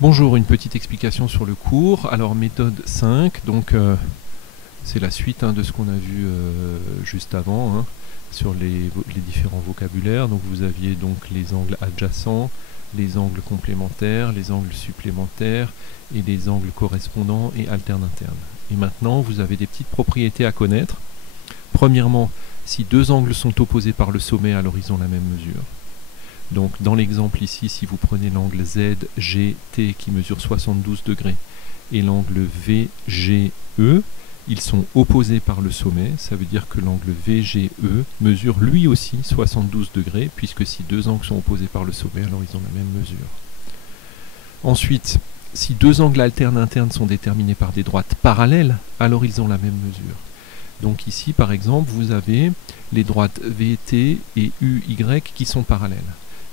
Bonjour, une petite explication sur le cours. Alors méthode 5, donc c'est la suite de ce qu'on a vu juste avant sur les différents vocabulaires. Donc vous aviez donc les angles adjacents, les angles complémentaires, les angles supplémentaires et les angles correspondants et alterne-interne. Et maintenant vous avez des petites propriétés à connaître. Premièrement, si deux angles sont opposés par le sommet, alors ils ont la même mesure. Donc dans l'exemple ici, si vous prenez l'angle ZGT qui mesure 72 degrés et l'angle VGE, ils sont opposés par le sommet. Ça veut dire que l'angle VGE mesure lui aussi 72 degrés, puisque si deux angles sont opposés par le sommet, alors ils ont la même mesure. Ensuite, si deux angles alternes-internes sont déterminés par des droites parallèles, alors ils ont la même mesure. Donc ici, par exemple, vous avez les droites VT et UY qui sont parallèles.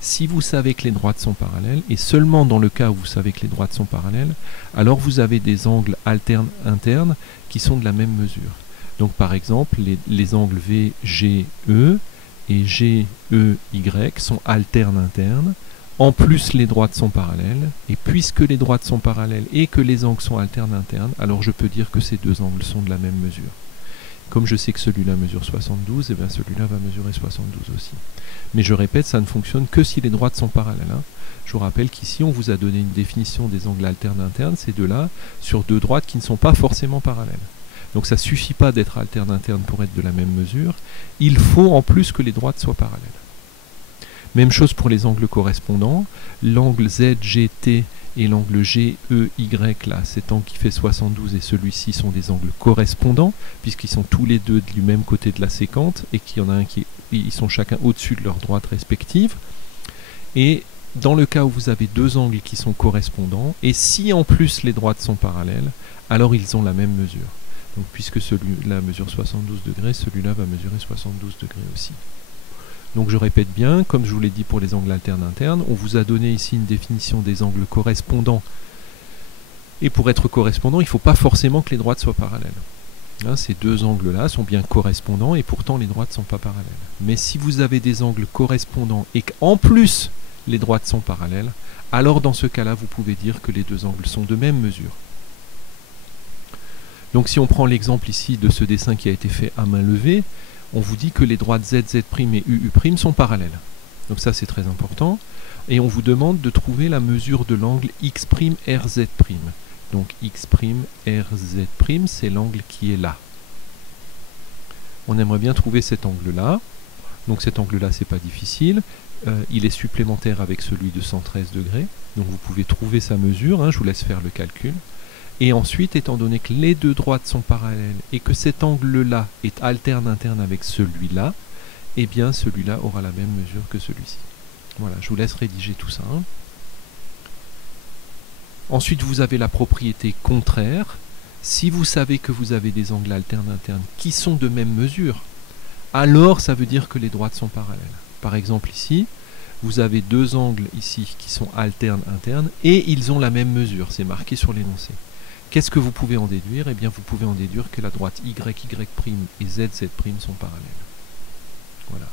Si vous savez que les droites sont parallèles, et seulement dans le cas où vous savez que les droites sont parallèles, alors vous avez des angles alternes internes qui sont de la même mesure. Donc par exemple, les angles VGE et GEY sont alternes internes, en plus les droites sont parallèles, et puisque les droites sont parallèles et que les angles sont alternes internes, alors je peux dire que ces deux angles sont de la même mesure. Comme je sais que celui-là mesure 72, et bien celui-là va mesurer 72 aussi. Mais je répète, ça ne fonctionne que si les droites sont parallèles. Je vous rappelle qu'ici, on vous a donné une définition des angles alternes internes, ces deux-là, sur deux droites qui ne sont pas forcément parallèles. Donc ça ne suffit pas d'être alterne interne pour être de la même mesure. Il faut en plus que les droites soient parallèles. Même chose pour les angles correspondants. L'angle ZGT et l'angle GEY, là, cet angle qui fait 72 et celui-ci sont des angles correspondants, puisqu'ils sont tous les deux du même côté de la séquente, et qu'il y en a un ils sont chacun au-dessus de leurs droites respectives. Et dans le cas où vous avez deux angles qui sont correspondants, et si en plus les droites sont parallèles, alors ils ont la même mesure. Donc puisque celui-là mesure 72 degrés, celui-là va mesurer 72 degrés aussi. Donc je répète bien, comme je vous l'ai dit pour les angles alternes internes, on vous a donné ici une définition des angles correspondants. Et pour être correspondant, il ne faut pas forcément que les droites soient parallèles. Ces deux angles-là sont bien correspondants et pourtant les droites ne sont pas parallèles. Mais si vous avez des angles correspondants et qu'en plus les droites sont parallèles, alors dans ce cas-là, vous pouvez dire que les deux angles sont de même mesure. Donc si on prend l'exemple ici de ce dessin qui a été fait à main levée, on vous dit que les droites ZZ' et UU' sont parallèles. Donc ça c'est très important. Et on vous demande de trouver la mesure de l'angle X',RZ'. Donc X',RZ', c'est l'angle qui est là. On aimerait bien trouver cet angle-là. Donc cet angle-là, c'est pas difficile. Il est supplémentaire avec celui de 113 degrés. Donc vous pouvez trouver sa mesure. Je vous laisse faire le calcul. Et ensuite, étant donné que les deux droites sont parallèles et que cet angle-là est alterne interne avec celui-là, eh bien celui-là aura la même mesure que celui-ci. Voilà, je vous laisse rédiger tout ça. Ensuite, vous avez la propriété contraire. Si vous savez que vous avez des angles alternes internes qui sont de même mesure, alors ça veut dire que les droites sont parallèles. Par exemple ici, vous avez deux angles ici qui sont alternes internes et ils ont la même mesure, c'est marqué sur l'énoncé. Qu'est-ce que vous pouvez en déduire? Eh bien, vous pouvez en déduire que la droite YY' et ZZ' sont parallèles. Voilà.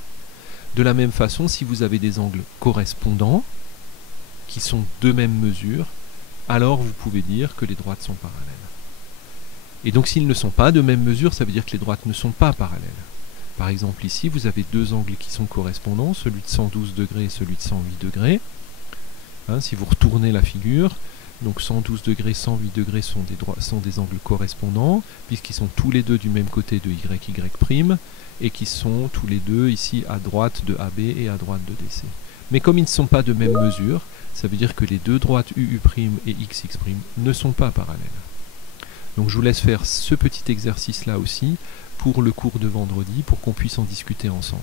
De la même façon, si vous avez des angles correspondants, qui sont de même mesure, alors vous pouvez dire que les droites sont parallèles. Et donc, s'ils ne sont pas de même mesure, ça veut dire que les droites ne sont pas parallèles. Par exemple, ici, vous avez deux angles qui sont correspondants, celui de 112 degrés et celui de 108 degrés. Si vous retournez la figure, donc 112 degrés, 108 degrés sont des angles correspondants, puisqu'ils sont tous les deux du même côté de YY', et qui sont tous les deux ici à droite de AB et à droite de DC. Mais comme ils ne sont pas de même mesure, ça veut dire que les deux droites UU' et XX' ne sont pas parallèles. Donc je vous laisse faire ce petit exercice-là aussi pour le cours de vendredi, pour qu'on puisse en discuter ensemble.